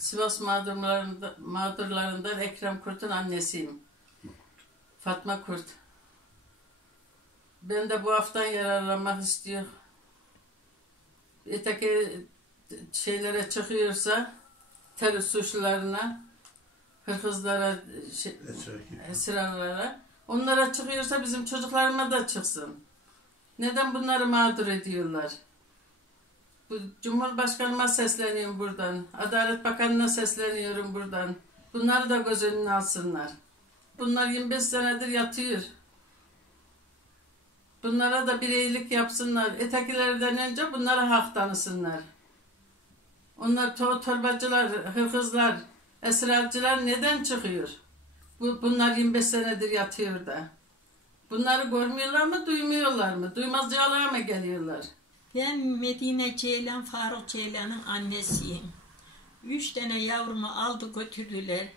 Sivas mağdurlarından Ekrem Kurt'un annesiyim. Fatma Kurt. Ben de bu haftan yararlanmak istiyorum. Öteki şeylere çıkıyorsa, terör suçlularına, hırsızlara, esrarlara, onlara çıkıyorsa bizim çocuklarıma da çıksın. Neden bunları mağdur ediyorlar? Bu Cumhurbaşkanıma sesleniyorum buradan. Adalet Bakanı'na sesleniyorum buradan. Bunları da göz önüne alsınlar. Bunlar 25 senedir yatıyor. Bunlara da bir iyilik yapsınlar. Ötekilerden önce bunlara hak tanısınlar. Onlar torbacılar, hırsızlar, esrarcılar neden çıkıyor? Bunlar 25 senedir yatıyor da. Bunları görmüyorlar mı, duymuyorlar mı? Duymazcalığa mı geliyorlar? Ben Medine Ceylan, Faruk Ceylan'ın annesiyim. 3 tane yavrumu aldı götürdüler.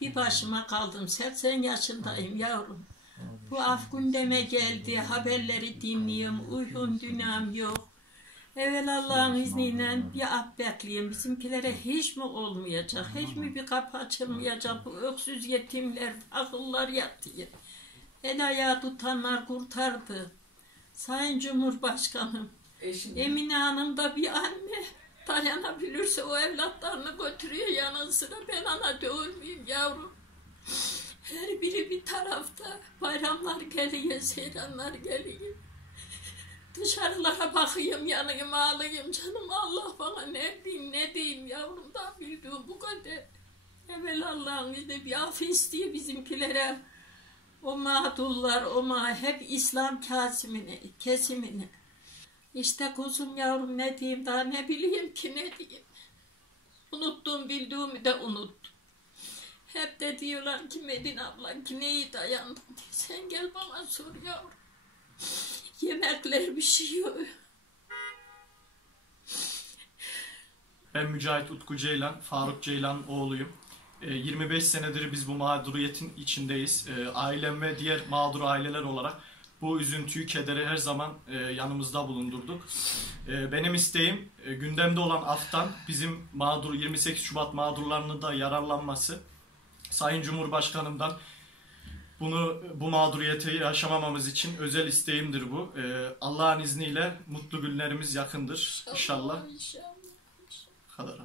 Bir başıma kaldım. 80 yaşındayım yavrum. Bu af gündeme geldi. Haberleri dinliyorum. Uyum dünям yok. Evvel Allah'ın izniyle bir af bekleyeyim. Bizimkilere hiç mi olmayacak? Hiç mi bir kapı açılmayacak? Bu öksüz yetimler, fakirler yatıyor. El ayağı tutanlar kurtardı. Sayın Cumhurbaşkanım, Emine Hanım da bir anne. Dayanabilirse o evlatlarını götürüyor yanı sıra. Ben ana değil miyim yavrum? Her biri bir tarafta. Bayramlar geliyor, seyranlar geliyor. Dışarılara bakayım, yanayım, ağlayayım canım. Allah bana ne diyeyim yavrum, da bildiğim bu kadar. Evvel Allah'ın izniyle bir af istiyor bizimkilere. O mağdurlar, hep İslam kesimine. İşte kuzum yavrum, ne diyeyim, daha ne bileyim ki ne diyeyim. Unuttuğum bildiğimi de unuttum. Hep de diyorlar ki Medine abla ki neyi dayandın diye. Sen gel bana sor yavrum. Yemekler pişiyor. Ben Mücahit Utku Ceylan, Faruk Ceylan oğluyum. 25 senedir biz bu mağduriyetin içindeyiz. Ailem ve diğer mağdur aileler olarak bu üzüntüyü, kederi her zaman yanımızda bulundurduk. Benim isteğim gündemde olan aftan bizim 28 Şubat mağdurlarının da yararlanması. Sayın Cumhurbaşkanımdan bu mağduriyeti yaşamamamız için özel isteğimdir bu. Allah'ın izniyle mutlu günlerimiz yakındır inşallah. İnşallah. Kadar.